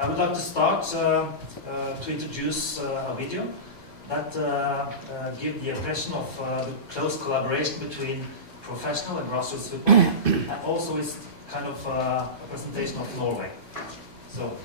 I would like to start to introduce a video that gives the impression of the close collaboration between professional and grassroots football, and also is kind of a presentation of Norway. So.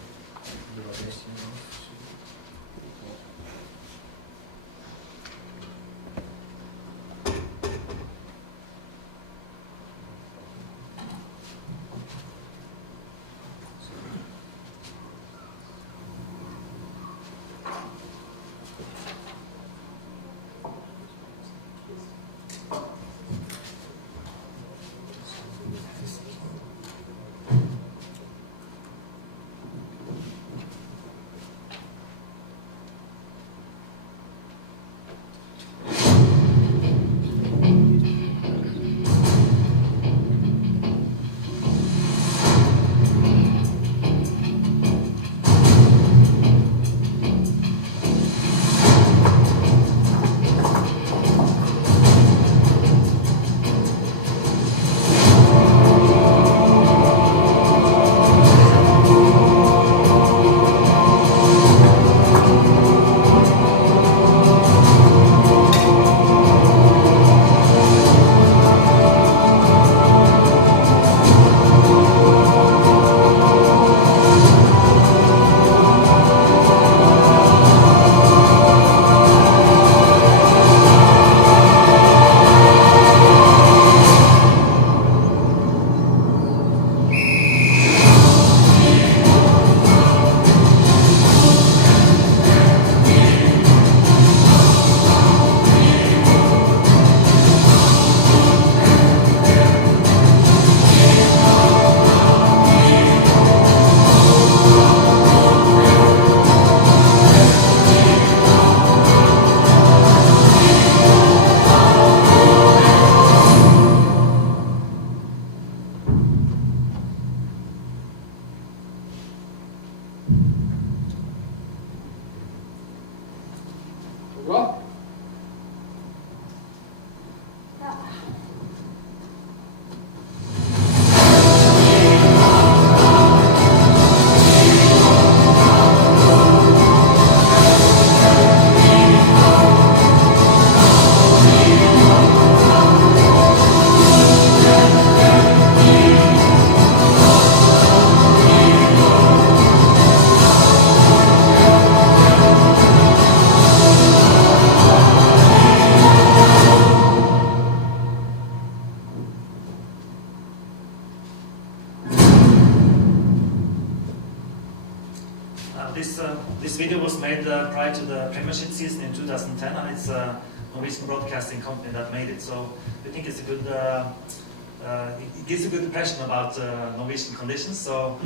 This video was made prior to the Premiership season in 2010, and it's a Norwegian broadcasting company that made it. So we think it's a good, it gives a good impression about Norwegian conditions. So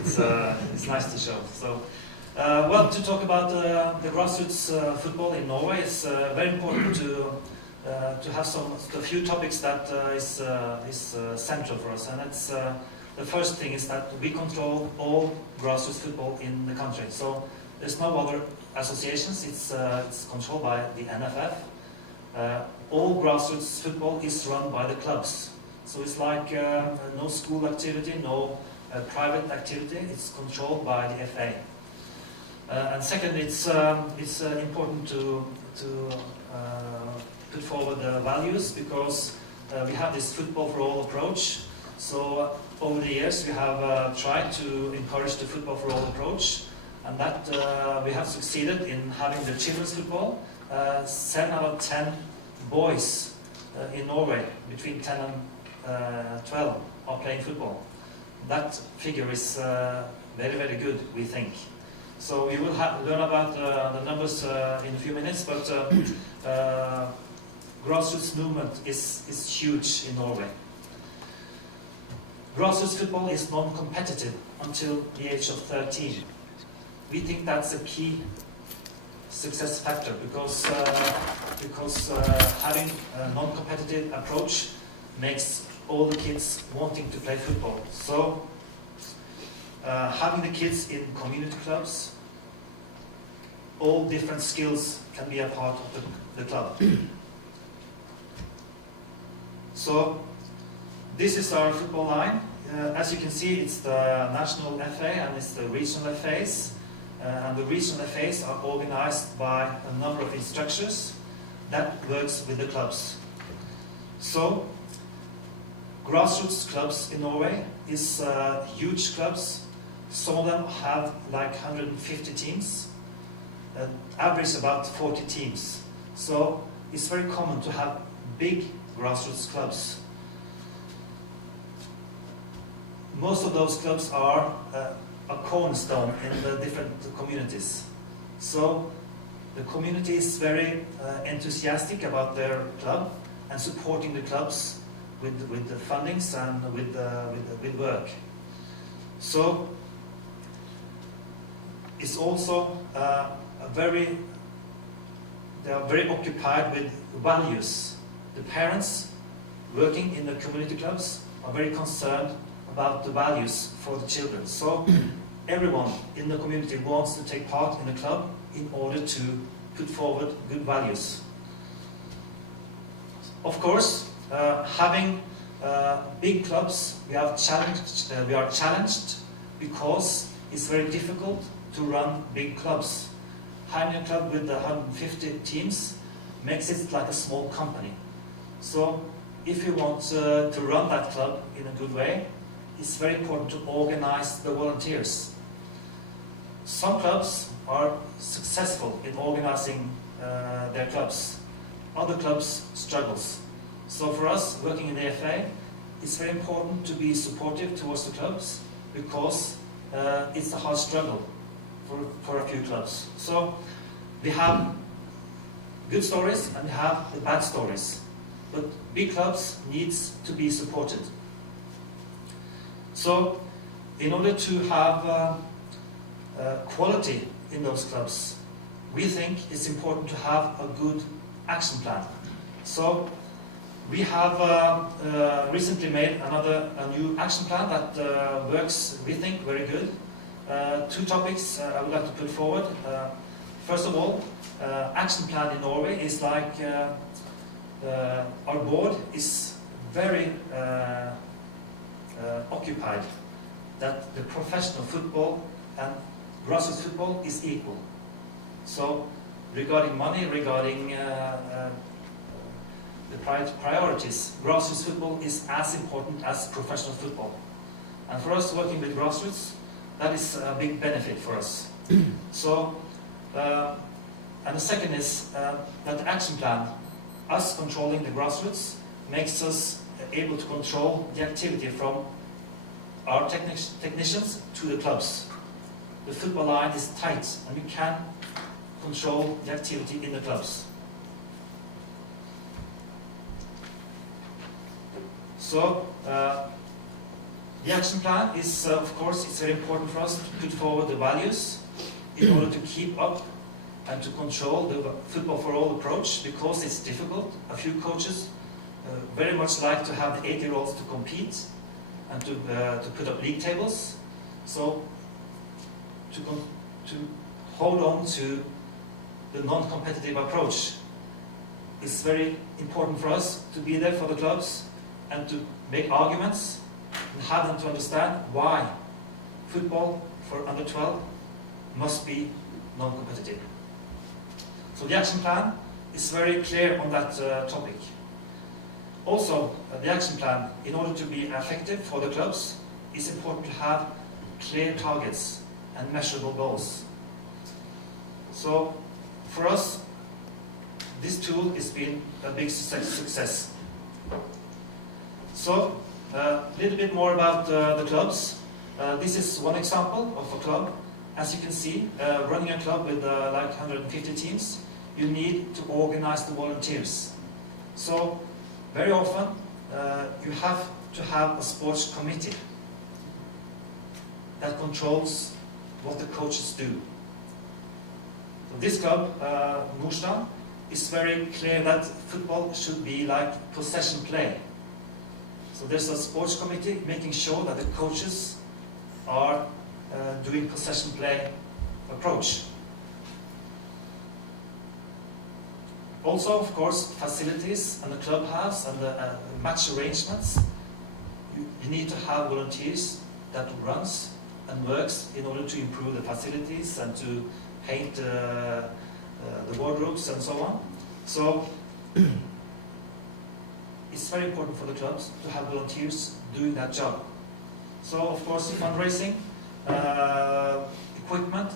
it's nice to show. So, well, to talk about the grassroots football in Norway, it's very important to have a few topics that is central for us, and it's. The first thing is that we control all grassroots football in the country. So there's no other associations. It's controlled by the NFF. All grassroots football is run by the clubs. So it's like no school activity, no private activity. It's controlled by the FA. And second, it's important to put forward the values, because we have this football for all approach. So over the years we have tried to encourage the football for all approach, and that we have succeeded in having the children's football. 7 out of 10 boys in Norway between 10 and 12 are playing football. That figure is very, very good, we think. So we will learn about the numbers in a few minutes, but grassroots movement is huge in Norway. Grassroots football is non-competitive until the age of 13. We think that's a key success factor, because having a non-competitive approach makes all the kids wanting to play football. So having the kids in community clubs, all different skills can be a part of the club. So this is our football line. as you can see, it's the national FA and it's the regional FAs. And the regional FAs are organized by a number of instructors that works with the clubs. So, grassroots clubs in Norway is huge clubs. Some of them have like 150 teams, average about 40 teams. So it's very common to have big grassroots clubs. Most of those clubs are a cornerstone in the different communities. So the community is very enthusiastic about their club and supporting the clubs with the fundings and with work. So it's also they are very occupied with values. The parents working in the community clubs are very concerned about the values for the children. So everyone in the community wants to take part in the club in order to put forward good values. Of course, having big clubs, we are challenged because it's very difficult to run big clubs. Having a club with 150 teams makes it like a small company. So if you want to run that club in a good way, it's very important to organize the volunteers. Some clubs are successful in organizing their clubs. Other clubs struggles. So for us, working in the FA, it's very important to be supportive towards the clubs because it's a hard struggle for a few clubs. So we have good stories and we have the bad stories. But big clubs needs to be supported. So in order to have quality in those clubs, we think it's important to have a good action plan. So we have recently made a new action plan that works, we think, very good. Two topics I would like to put forward. First of all, action plan in Norway is like our board is very occupied that the professional football and grassroots football is equal. So regarding money, regarding the priorities, grassroots football is as important as professional football. And for us working with grassroots, that is a big benefit for us. So, and the second is that the action plan, us controlling the grassroots, makes us able to control the activity from our technicians to the clubs. The football line is tight and we can control the activity in the clubs. So, the action plan is, of course, it's very important for us to put forward the values in order to keep up and to control the football for all approach because it's difficult. A few coaches very much like to have the 8-year-olds to compete and to put up league tables. So to hold on to the non-competitive approach is very important for us to be there for the clubs and to make arguments and have them to understand why football for under 12 must be non-competitive. So the action plan is very clear on that topic. Also, the action plan, in order to be effective for the clubs, is important to have clear targets and measurable goals. So, for us, this tool has been a big success. So, a little bit more about the clubs. This is one example of a club. As you can see, running a club with like 150 teams, you need to organize the volunteers. So, very often, you have to have a sports committee that controls what the coaches do. So this club, Norway, is very clear that football should be like possession play. So there's a sports committee making sure that the coaches are doing possession play approach. Also, of course, facilities and the clubhouse and the match arrangements. you need to have volunteers that runs and works in order to improve the facilities and to paint the wardrobes and so on. So it's very important for the clubs to have volunteers doing that job. So of course fundraising, equipment,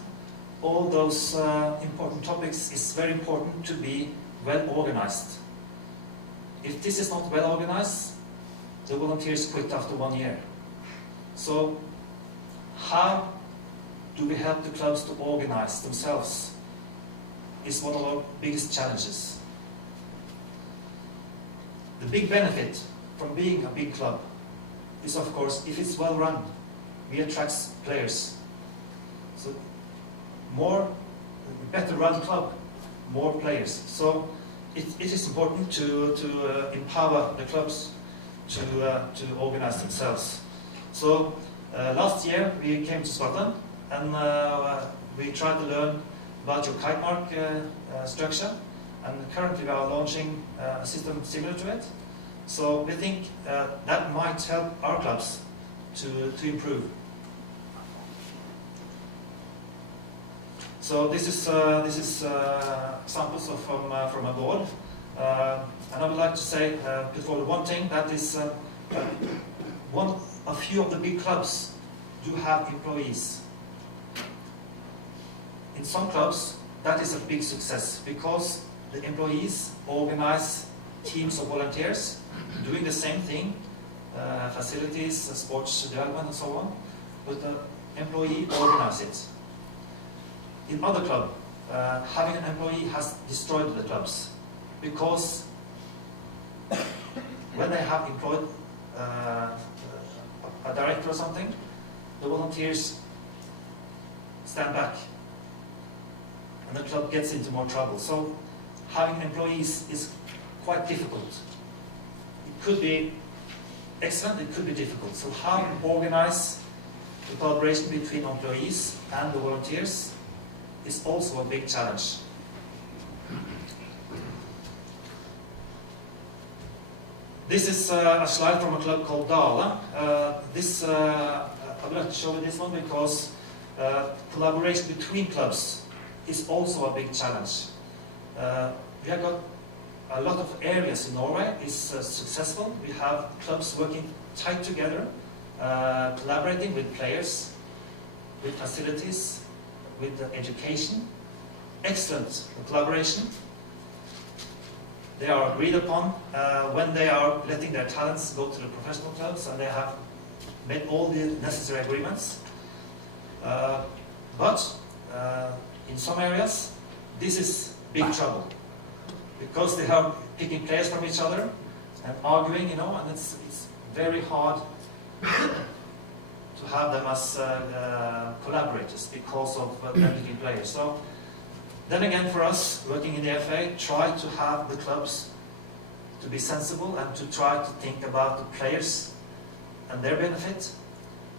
all those important topics is very important to be well organized. If this is not well organized, the volunteers quit after 1 year. So how do we help the clubs to organize themselves is one of our biggest challenges. The big benefit from being a big club is, of course, if it's well run, we attract players. So better run club, more players. So it is important to empower the clubs to organize themselves. So last year we came to Scotland and we tried to learn about your kite mark structure, and currently we are launching a system similar to it. So we think that might help our clubs to improve. So this is samples from abroad, and I would like to say before the one thing that is a few of the big clubs do have employees. In some clubs that is a big success because the employees organize teams of volunteers doing the same thing, facilities, sports development and so on, but the employee organizes it. In other clubs, having an employee has destroyed the clubs because when they have employed a director or something, the volunteers stand back and the club gets into more trouble. So having employees is quite difficult. It could be excellent, it could be difficult. So how to organize the collaboration between employees and the volunteers is also a big challenge. This is a slide from a club called Dale. I would like to show you this one because collaboration between clubs is also a big challenge. We have got a lot of areas in Norway is successful. We have clubs working tight together, collaborating with players, with facilities, with education. Excellent collaboration. They are agreed upon when they are letting their talents go to the professional clubs, and they have made all the necessary agreements. But in some areas, this is big trouble because they are picking players from each other and arguing, you know, and it's very hard to have them as collaborators because of them picking players. So then again, for us working in the FA, try to have the clubs to be sensible and to try to think about the players and their benefit.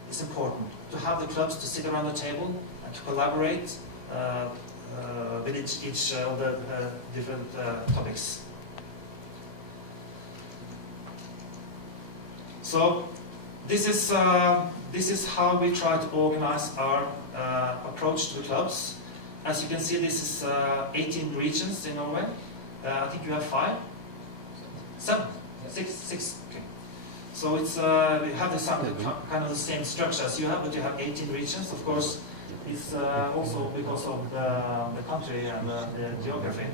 It's important to have the clubs to sit around the table and to collaborate with each of the different topics. So this is how we try to organize our approach to the clubs. As you can see, this is 18 regions in Norway. I think you have 5? 7? 6? Okay. So it's we have this kind of the same structure as you have, but you have 18 regions. Of course, it's also because of the country and the geography.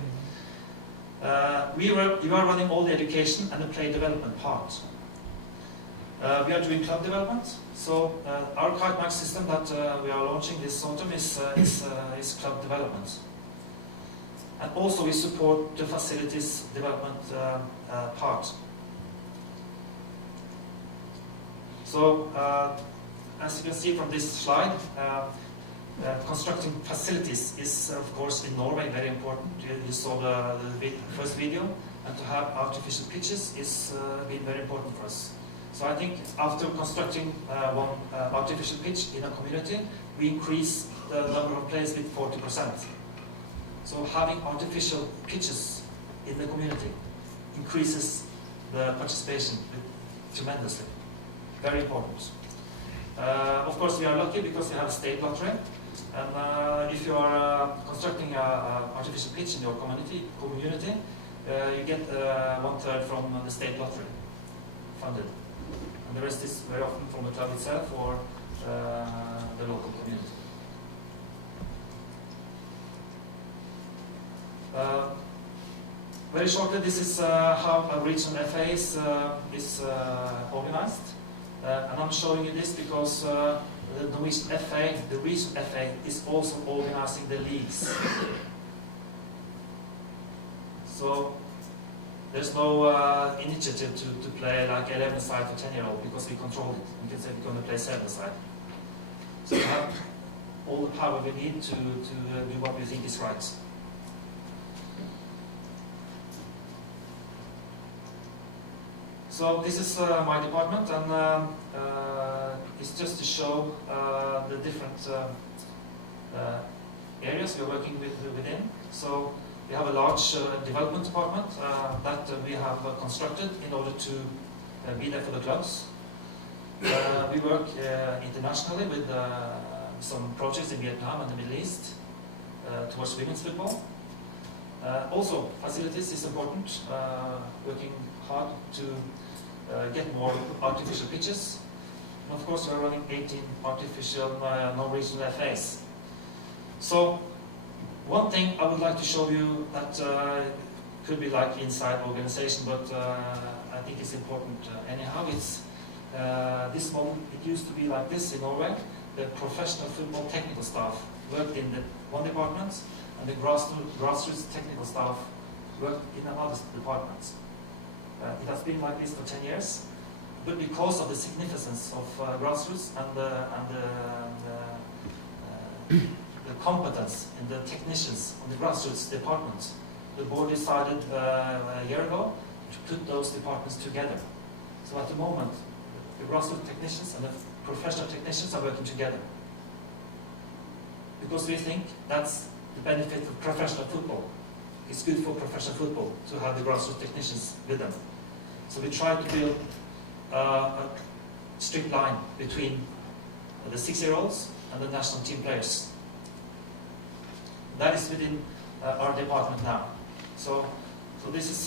You are running all the education and the play development part. We are doing club development. So our kite mark system that we are launching this autumn is club development. And also we support the facilities development part. So as you can see from this slide, constructing facilities is of course in Norway very important. You saw the first video, and to have artificial pitches is been very important for us. So I think after constructing one artificial pitch in a community, we increase the number of players with 40%. So having artificial pitches in the community increases the participation tremendously. very important. Of course, we are lucky because we have a state lottery, and if you are constructing an artificial pitch in your community, you get 1/3 from the state lottery funded, and the rest is very often from the club itself or the local community. Very shortly, this is how a regional FA is organized. And I'm showing you this because the Norwegian FA, the regional FA, is also organizing the leagues. So there's no initiative to play like 11-side for 10-year-old because we control it. We can say we're going to play 7-side. So we have all the power we need to do what we think is right. So this is my department, and it's just to show the different areas we're working within. So we have a large development department that we have constructed in order to be there for the clubs. We work internationally with some projects in Vietnam and the Middle East towards women's football. Also, facilities is important, working hard to get more artificial pitches. And of course, we're running 18 artificial non-regional FAs. So, one thing I would like to show you that could be like inside organization, but I think it's important anyhow. It's this model. It used to be like this in Norway. The professional football technical staff worked in the one department, and the grassroots technical staff worked in another department. It has been like this for 10 years, but because of the significance of grassroots and the competence in the technicians on the grassroots department, the board decided a year ago to put those departments together. So at the moment, the grassroots technicians and the professional technicians are working together. Because we think that's the benefit of professional football. It's good for professional football to have the grassroots technicians with them. So we try to build a strict line between the 6-year-olds and the national team players. That is within our department now. So this is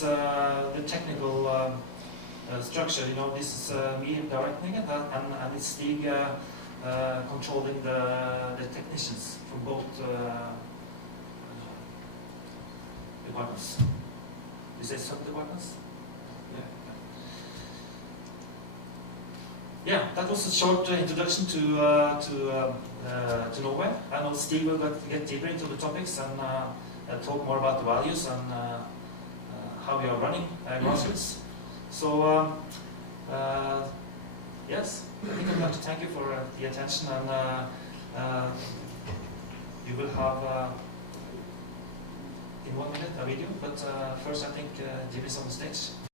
the technical structure. You know, this is me directing it, and it's Stig controlling the technicians from both departments. You say sub-departments? Yeah, that was a short introduction to Norway. I know Stig will get deeper into the topics and talk more about the values and how we are running grassroots. So, yes, I think I'd like to thank you for the attention, and you will have in 1 minute a video, but first I think Jim is on the stage.